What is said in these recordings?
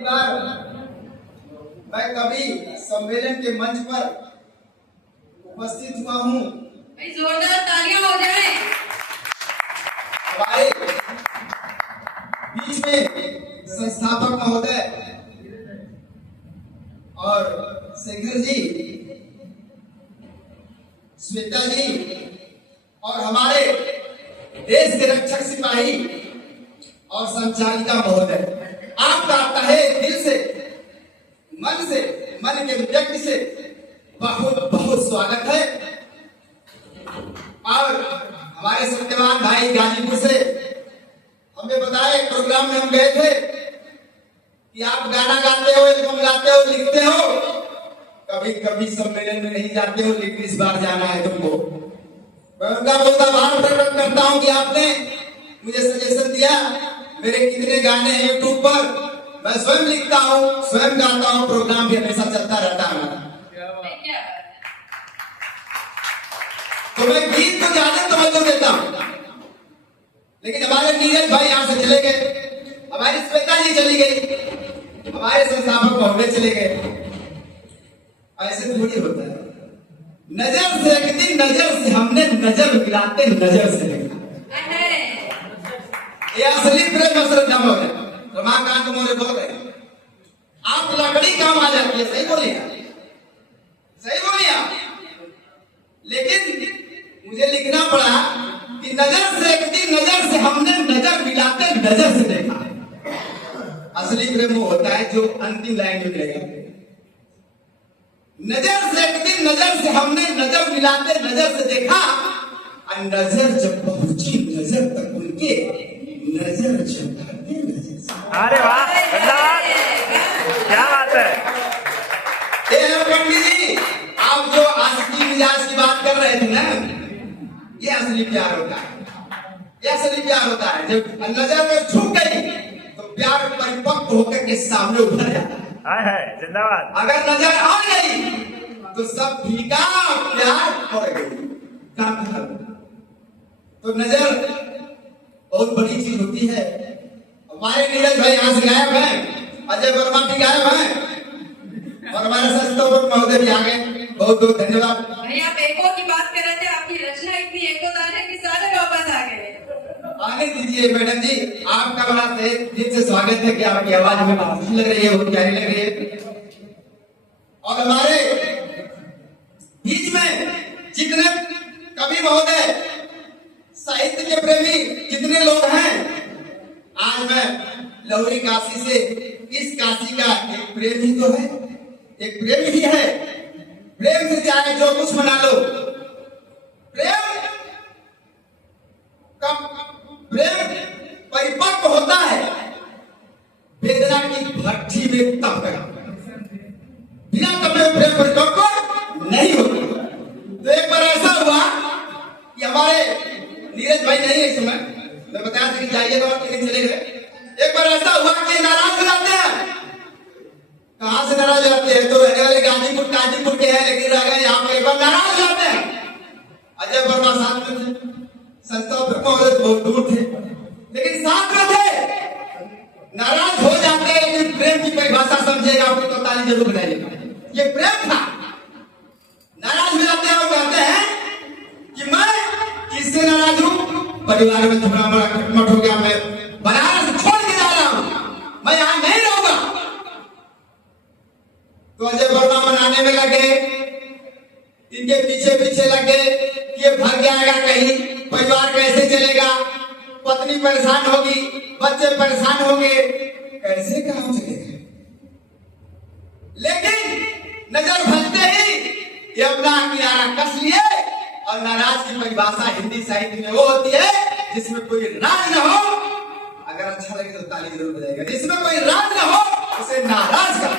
बार मैं कभी सम्मेलन के मंच पर उपस्थित हुआ हूँ। जोरदार तालियां हो जाए। हमारे बीच में संस्थापक महोदय और शेखर जी, श्वेता जी और हमारे देश के रक्षक सिपाही और संचालिका महोदय, आपका तहे दिल से, मन के व्यक्ति से बहुत बहुत स्वागत है। और हमारे सत्यवान भाई गाजीपुर से हमें बताए, प्रोग्राम में हम गए थे कि आप गाना गाते हो, एल्बम गाते हो, लिखते हो, कभी कभी सम्मेलन में नहीं जाते हो, लेकिन इस बार जाना है तुमको। मैं उनका बहुत आभार प्रकट करता हूं कि आपने मुझे सजेशन दिया। मेरे कितने गाने हैं यूट्यूब पर, मैं स्वयं लिखता हूँ, स्वयं गाता हूँ, प्रोग्राम भी हमेशा चलता रहता है। तो मैं गीत को ज्यादा तवज्जो देता हूँ, लेकिन हमारे नीरज भाई यहाँ से चले गए, हमारी श्वेता जी चली गई, हमारे संस्थापक महोदय चले गए। ऐसे थोड़ी होता है। नजर से एक दिन, नजर से हमने नजर मिलाते नजर से देखा। ये असली प्रेम श्रद्धा मौर्य, रमाकांत मौर्य बोल रहे हैं। आप लकड़ी काम आ जाती है, सही बोलिए, सही बोलिए। लेकिन मुझे लिखना पड़ा कि नजर से एक दिन, नजर से हमने नजर मिलाते नजर से देखा। असली प्रेम वो होता है जो अंतिम लाइन में मिलेगा। नजर से एक दिन, नजर से हमने नजर मिलाते नजर से देखा, और नजर जब पहुंची नजर तक उनके, नजर चमकाते नजर से। अरे वाह, क्या बात है। ये पंडित जी, आप जो आशिकी मिजाज की बात कर रहे थे ना, ये असली प्यार होता है, ये असली प्यार होता है। जब नजर में झुक गई तो प्यार परिपक्व होकर के सामने उभर जाता है। जिंदाबाद। अगर नजर आ गई तो सब फीका, प्यार पड़ गई। तो नजर बहुत बड़ी चीज होती है। हमारे नीरज भाई यहाँ से गायब हैं, अजय वर्मा भी गायब हैं, और हमारे संस्थापक महोदय भी आ गए। बहुत बहुत धन्यवाद। भैया आप एको की बात कर रहे थे, आपकी रचना इतनी एकोदार है कि सारे वापस आ गए। आने दीजिए मैडम जी, आपका बड़ा दिल से स्वागत है कि आपकी आवाज हमें बहुत अच्छी लग रही है, बहुत प्यारी लग रही है। और हमारे बीच में जितने कवि महोदय, साहित्य के प्रेमी जितने लोग हैं, आज मैं लहुरी काशी से, इस काशी का एक प्रेम ही तो है, एक प्रेम ही है। प्रेम से चाहे जो कुछ बना लो, प्रेम परिपक्व होता है वेदना की भट्टी में तप कर, बिना तपे प्रेम परिपक्व नहीं होता। तो एक बार ऐसा हुआ कि हमारे नीरज भाई नहीं है इस समय, मैं बताया था कि जाइएगा और लेकिन चले गए। एक बार ऐसा हुआ कि नाराज हो जाते हैं। कहां से नाराज हो जाते हैं? तो रहने वाले गाजीपुर के हैं, लेकिन रह गए यहाँ पे। एक बार नाराज हो जाते हैं। अजय वर्मा साथ में थे, संस्थापक महोदय बहुत दूर थे, लेकिन साथ में थे। नाराज हो जाते हैं, लेकिन प्रेम की परिभाषा समझेगा आपको तो ताली जरूर बजाइएगा। ये प्रेम था। नाराज हो जाते हैं और कहते हैं कि मैं किससे नाराज हूं? परिवार में थोड़ा बड़ा खटमट हो गया, मैं बनारस छोड़ के जा रहा हूं, मैं यहां नहीं रहूंगा। तो अजय वर्मा मनाने में लगे, इनके पीछे पीछे लगे कि ये भाग जाएगा कहीं, परिवार कैसे चलेगा, पत्नी परेशान होगी, बच्चे परेशान होंगे, कैसे काम चलेगा। लेकिन नजर भटकते ही ये अपना किनारा कस लिए। और नाराज की परिभाषा हिंदी साहित्य में वो होती है जिसमें कोई राज न हो। अगर अच्छा लगे तो ताली जरूर बजाएगा। जिसमें कोई राज न हो उसे नाराज कर,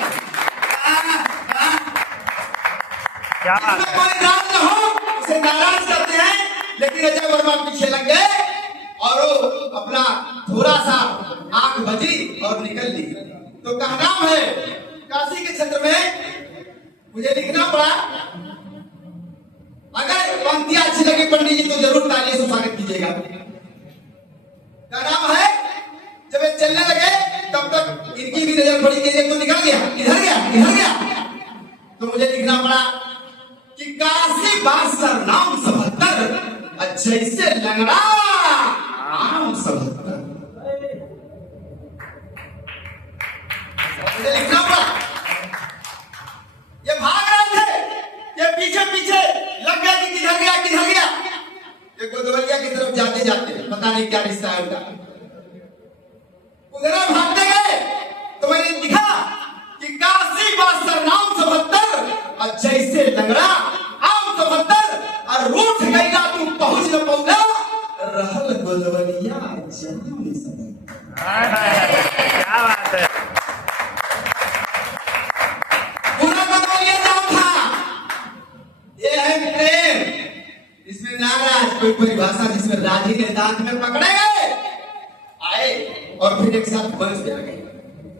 जिसमें कोई राज न हो उसे नाराज करते हैं। लेकिन अजय वर्मा पीछे लग गए और वो अपना थोड़ा सा आंख बजी और निकल ली। तो कहना है काशी के क्षेत्र में मुझे लिखना पड़ा। अगर पंक्तियां अच्छी लगी पंडित जी तो जरूर तालियों से स्वागत कीजिएगा। क्या नाम है? जब ये चलने लगे तब तक इनकी भी नजर पड़ी कि ये तो निकल गया, इधर गया, इधर गया। तो मुझे लिखना पड़ा कि काशी बासर नाम 77 जैसे लंगड़ा आम 77। मुझे लिखना पड़ा, ये भाग रहे थे, ये पीछे पीछे लग गया कि किधर गया, किधर गया। ये गोदवलिया की तरफ जाते जाते पता नहीं क्या रिश्ता है उनका, उधर भागते गए। तो मैंने लिखा कि काशी बासर नाम 77 और जैसे लंगड़ा आम 77 और रूठ गईला तू पहुंच न पौला रहल गोदवलिया जाम 77। क्या बात है। पूरा गोदवलिया जाम था। ये है प्रेम, इसमें नाराज कोई परिभाषा जिसमें राजी ने दांत में पकड़े गए आए और फिर एक साथ मंच पे आ गए।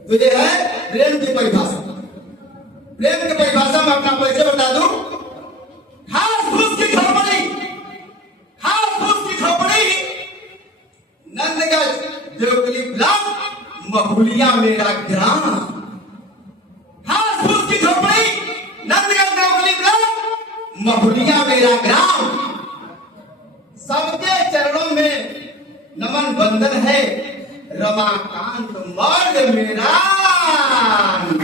तो ये है प्रेम की परिभाषा। प्रेम की परिभाषा में अपना परिचय बता दूं। घास फूस की झोपड़ी, घास फूस की झोपड़ी, नंदगंज, देवगली ब्लॉक, महुलिया मेरा ग्राम। घास फूस की झोपड़ी, नंदगंज, देवगली ब्लॉक, महुलिया मेरा ग्राम। सबके चरणों में नमन बंदन है, रमाकांत मर्द मेरा नाम।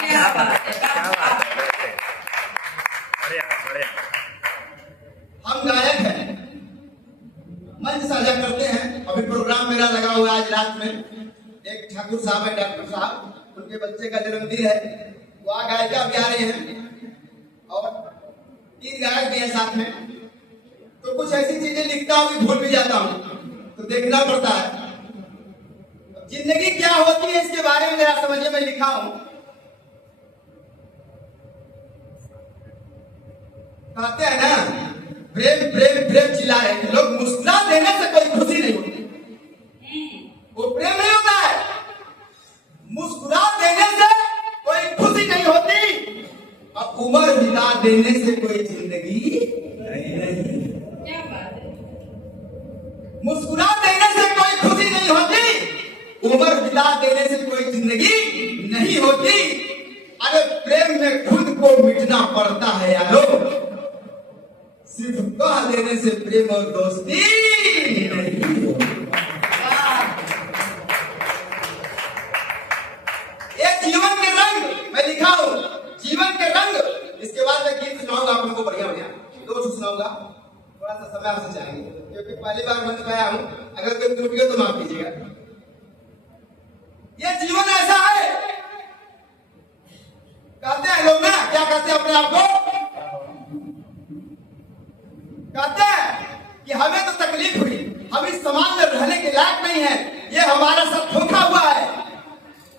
क्या बात है, क्या बात है। बढ़िया बढ़िया। हम गायक हैं, मंच साझा करते हैं। अभी प्रोग्राम मेरा लगा हुआ है आज रात में। एक ठाकुर साहब है, डॉक्टर साहब, उनके बच्चे का जन्मदिन है। वहाँ गायिका भी आ रहे हैं और 3 गायक भी हैं साथ में। तो कुछ ऐसी चीजें लिखता हूँ कि भूल भी जाता हूँ, तो देखना पड़ता है। जिंदगी क्या होती है इसके बारे में जरा समझिए। मैं लिखा हूं, कहते हैं ना प्रेम प्रेम प्रेम चिल्ला रहे हैं लोग, मुस्कुरा देने से कोई खुशी नहीं होती, वो प्रेम नहीं होता है। मुस्कुरा देने से कोई खुशी नहीं होती और उम्र बिता देने से कोई जिंदगी नहीं। क्या बात है। मुस्कुरा देने से कोई खुशी नहीं होती, उम्र बिता देने से कोई जिंदगी नहीं होती। अरे प्रेम में खुद को मिटना पड़ता है यारो, सिर्फ कह देने से प्रेम और दोस्ती नहीं होती। ये जीवन के रंग मैं लिखा हूं, जीवन के रंग। इसके बाद मैं गीत सुनाऊंगा आप लोगों को, बढ़िया बढ़िया 2 सुनाऊंगा। थोड़ा सा समय आपसे चाहेंगे क्योंकि पहली बार मंच पे आया हूं, अगर कोई त्रुटि हो तो माफ कीजिएगा। ये जीवन ऐसा है, कहते हैं लोग ना, क्या कहते हैं अपने आप को, कहते हैं कि हमें तो तकलीफ हुई, हम इस समाज में रहने के लायक नहीं है, ये हमारा सब धोखा हुआ है।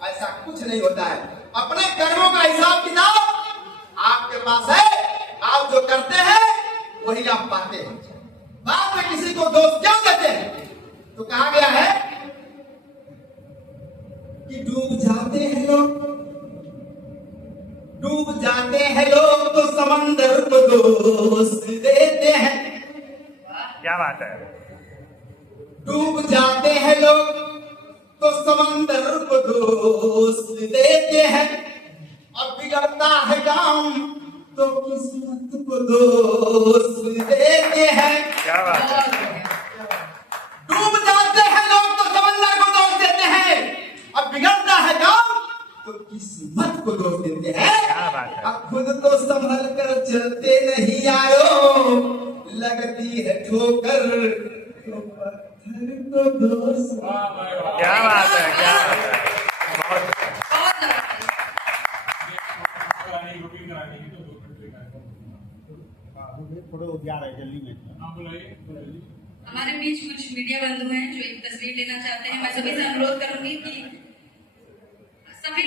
ऐसा कुछ नहीं होता है। अपने कर्मों का हिसाब किताब आपके पास है, आप जो करते हैं वही आप पाते हैं। बाद में किसी को दोष क्यों देते हैं? तो कहा गया है कि डूब जाते हैं लोग, डूब जाते हैं लोग तो समंदर को दोष देते हैं। क्या बात है। डूब जाते हैं लोग तो समंदर को दोष देते हैं। अब बिगड़ता है काम तो किस्मत को दोष देते हैं। क्या बात है। डूब जाते हैं लोग तो समंदर को दोष देते हैं, अब बिगड़ता है काम तो किस्मत को दोष देते हैं। क्या बात है। अब खुद तो संभल कर चलते नहीं आयो, लगती है ठोकर तो पत्थर को दोष। क्या बात है, क्या बात है। बहुत बहुत जबरदस्त। फोटो जा रहा है जल्दी में। हमारे बीच कुछ मीडिया बंधु हैं जो एक तस्वीर लेना चाहते हैं। मैं सभी से अनुरोध करूंगी कि सभी लोग